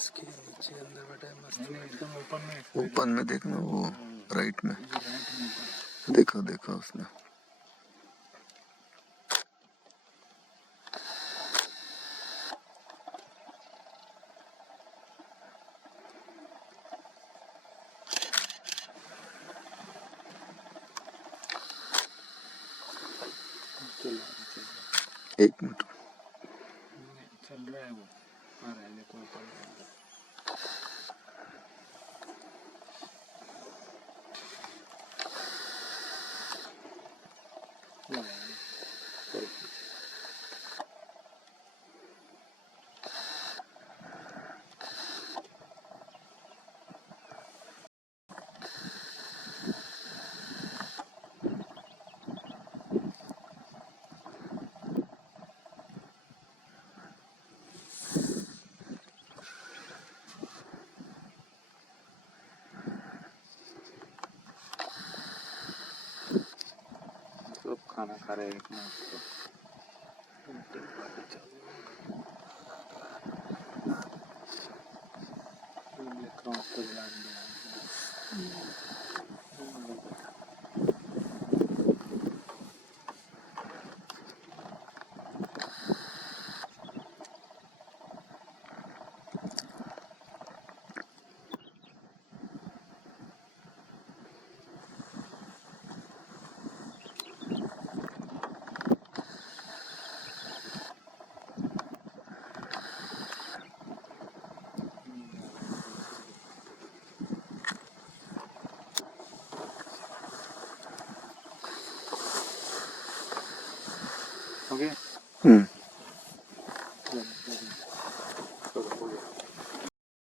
इसके नीचे अंदर बैठा है मस्त एकदम ओपन में ओपन में देखना वो राइट में देखो देखो उसने एक मिनट चल रहा है वो आ रहा है देखो ऊपर सब खाना खा रहे हैं एक मस्त क्रॉस को बुला दिया ओके हम्म